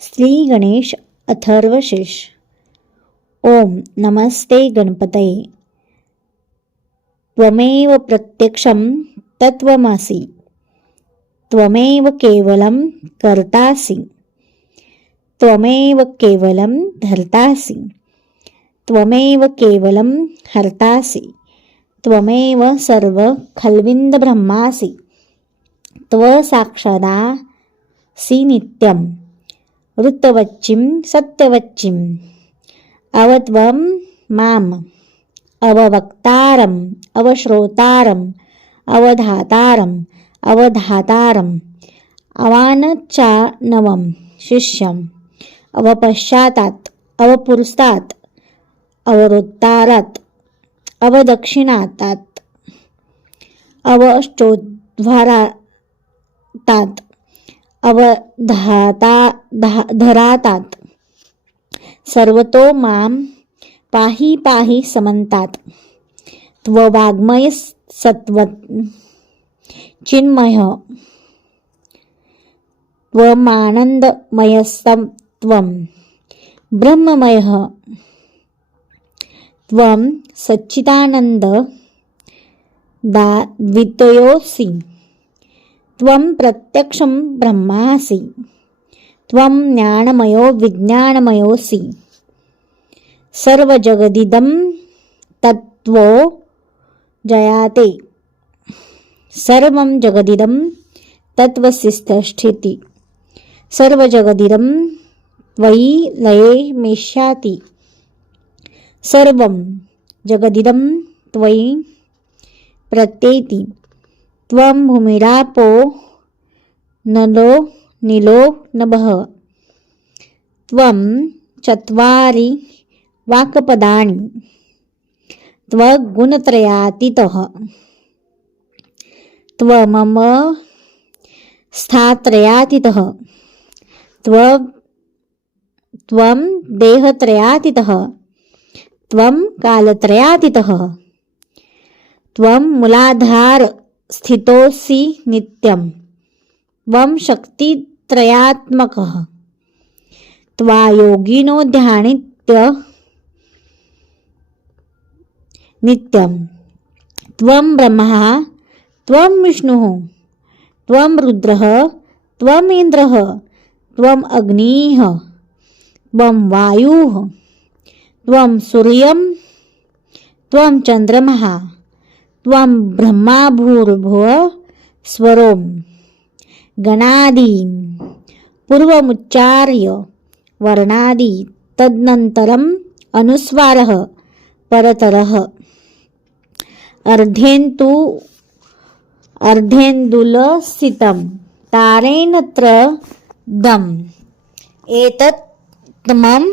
श्री गणेश अथर्वशेष। ओम नमस्ते गणपतये। त्वमेव प्रत्यक्षं तत्त्वमसि। त्वमेव केवलं कर्तासि। त्वमेव केवलं धर्तासि। त्वमेव केवलं हर्तासि। त्वमेव सर्व खल्विन्दब्रह्मासि ब्रह्मासि त्वसाक्षादासि नित्यं ऋतवच्चिं सत्यवच्चिम् अवत्वं माम्। अववक्तारम् अवश्रोतारम् अवधातारम् अवधातारम् अवानचानवं शिष्यम्। अवपश्चातात् अवपुरस्तात्। अवरोत्तारात् अवदक्षिणातात्। अवश्चोद्वारातात् अवधाता धा धरातात्. सर्वतो मां पाहि पाहि समन्तात् त्ववाग्मय सत्व चिन्मय त्वमानन्दमयस्तं ब्रह्ममयः त्वं सच्चिदानन्द दा द्वितयोऽसि. त्वं प्रत्यक्षं ब्रह्मासि. त्वं ज्ञानमयो विज्ञानमयोऽसि सर्वजगदिदं तत्त्वो जयाते। सर्वं जगदिदं तत्त्वसिष्ठिति सर्वजगदिदं त्वयि लये मेष्याति। सर्वं जगदिदं त्वयि प्रत्येति। त्वं भूमिरापो नलो निलो नभः त्वं चत्वारि वाक्पदानि। त्वगुणत्रयातीतः। त्वमम स्थात्रयातीतः। त्व त्वं देहत्रयातीतः। त्वं कालत्रयातीतः। त्वं मूलाधार स्थितोऽसि नित्यं त्वं शक्तित्रयात्मकः। त्वायोगिनो ध्यानित्य नित्यं। त्वं ब्रह्मा त्वं विष्णुः त्वं रुद्रः त्वम् इन्द्रः त्वम् अग्निः। त्वं वायुः त्वं सूर्यं त्वं चन्द्रमः त्वं ब्रह्मा भूर्भुव स्वरों गणादीन पूर्वमुच्चार्य वर्णादि तदनन्तरम् अनुस्वारः परतरः। अर्धेन्तु अर्धेन्दुलस्थितं तारेणत्र दम्। एतत् मम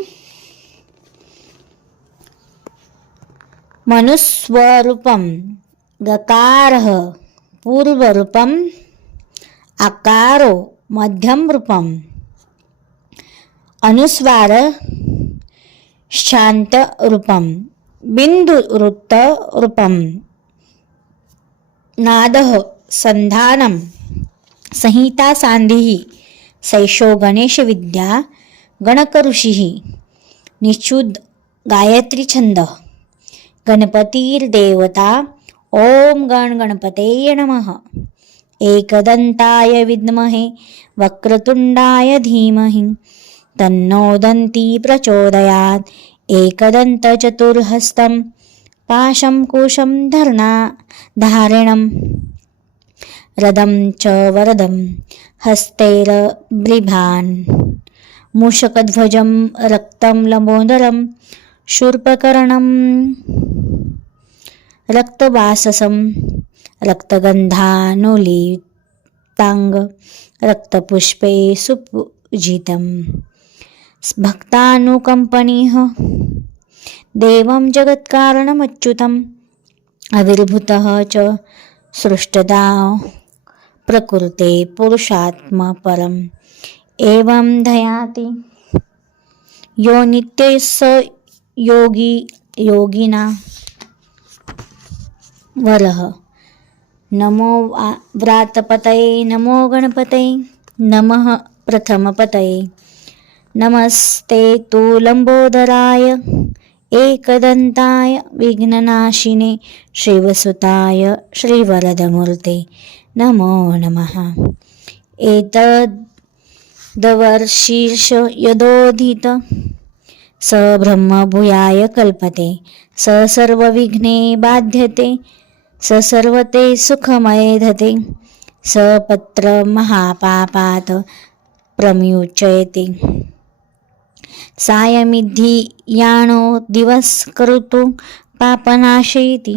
मनुस्वरूपं गकारः पूर्वरूपम् आकारो मध्यमरूपम् अनुस्वार शान्तरूपं बिन्दुवृत्तरूपं नादः सन्धानं संहितासान्धिः सैषो गणेशविद्या गणकऋषिः। निश्चुद् गायत्रीछन्दः गणपतिर्देवता। ॐ गण गणपतये नमः। एकदन्ताय विद्महे वक्रतुण्डाय धीमहि। तन्नो दन्ती प्रचोदयात् एकदन्तचतुर्हस्तं पाशं कुशं धर्णा धारिणं रदं च वरदं हस्तैर्बिभान् मूषकध्वजं रक्तं लम्बोदरं शूर्पकर्णं रक्तवाससं रक्तगन्धानुलिप्ताङ्ग रक्तपुष्पे सुपूजितं भक्तानुकम्पनीः देवं जगत्कारणमच्युतम्। अविर्भूतः च सृष्टदा प्रकृते पुरुषात्मपरम्। एवं धयाति। यो नित्य स योगी योगिना। वरः। नमो व्रातपतये नमो गणपतये नमः प्रथमपतये। नमस्ते तु लम्बोदराय एकदन्ताय विघ्ननाशिने श्रीवसुताय श्रीवरदमूर्ते। नमो नमः। एतद्वर्षीर्ष यदोदित स ब्रह्मभूयाय कल्पते स सर्वविघ्ने बाध्यते स सर्वते सुखमये धते। स पत्रमहापापात् प्रम्युच्यते। सायमिद्धि याणो दिवस करोतु पापनाशयति।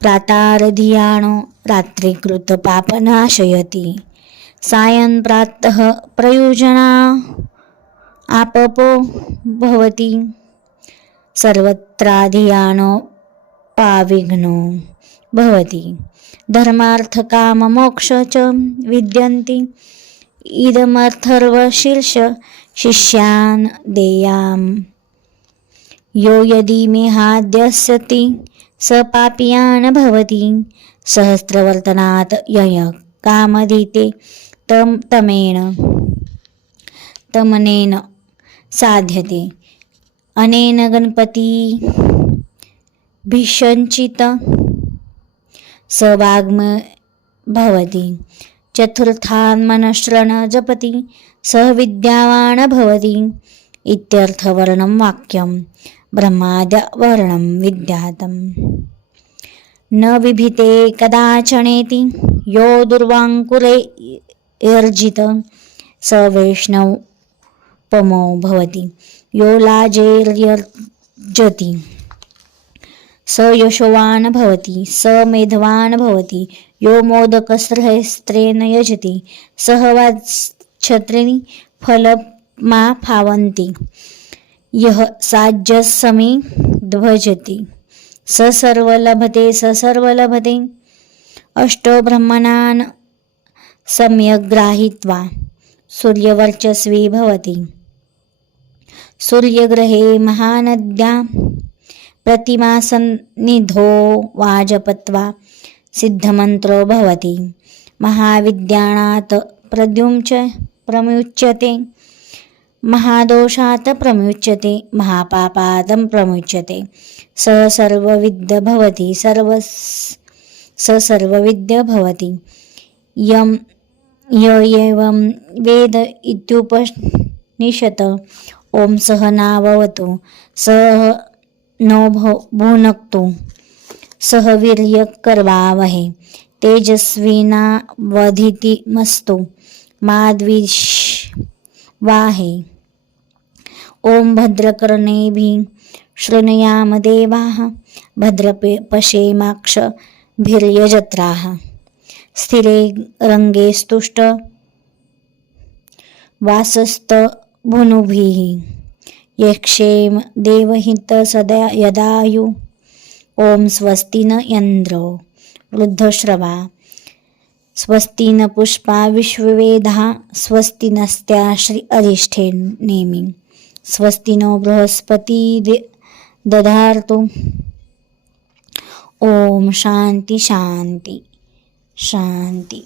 प्रातारधियाणो रात्रिकृत पापनाशयति। सायं प्रातः प्रयोजना आपपो भवति। सर्वत्राधियानो पाविघ्नो। भवति। धर्मार्थकाममोक्ष च विद्यन्ति। इदमर्थर्वशीर्ष शिष्यान् देयाम्। यो यदि मेहाद्यस्यति स पापीयान् भवति। सहस्रवर्तनात् यय कामधीते तं तमेन। तमनेन साध्यते। अनेन गणपती भिषञ्चित सवाग्म भवति। चतुर्थान्मनश्रण जपति। सः विद्यावान् भवति। इत्यर्थवर्णं वाक्यं ब्रह्मादवर्णं विद्यातम्। न विभिते कदाचनेति। यो दुर्वाङ्कुरे अर्जित स वैष्णवपमो भवति। यो लाजेर्यर्जति। स यशोवान् भवति स मेधवान् भवति यो मोदकस्रहस्त्रेण यजति सह वाच्छत्रिणी फलमा फावन्ति यः साज्यसमे ध्वजति स सर्वलभते स सर्वलभते अष्टो ब्रह्मणान् सम्यग् ग्राहित्वा सूर्यवर्चस्वी भवति सूर्यग्रहे महानद्या प्रतिमासन्निधो वाजपत्वा सिद्धमन्त्रो भवति। महाविद्याणात् प्रद्युम्च प्रमुच्यते। महादोषात् प्रमुच्यते। महापापादं प्रमुच्यते। स सर्वविद्य भवति। सर्व स सर्वविद्य भवति। यं य एवं वेद इत्युपनिषत्। ॐ सह नाववतु सः नो भो भुनक्तु। सह वीर्यकर्वावहे तेजस्विनावधितिमस्तु माद्विश्वाहे ॐ भद्रकर्णेभिः शृणुयाम देवाः। भद्रपे पशेमाक्षभिर्यजत्राः स्थिरे रङ्गे स्तुष्ट वासस्तभुनुभिः यक्षेम देवहित सदा यदायु। ॐ स्वस्ति न इन्द्रो वृद्धश्रवा। स्वस्ती न पुष्पा विश्ववेधा स्वस्ती नस्त्या श्री अधिष्ठे नेमि। स्वस्ती नो बृहस्पती दधार्तु। ॐ शान्ति शान्ति शांती।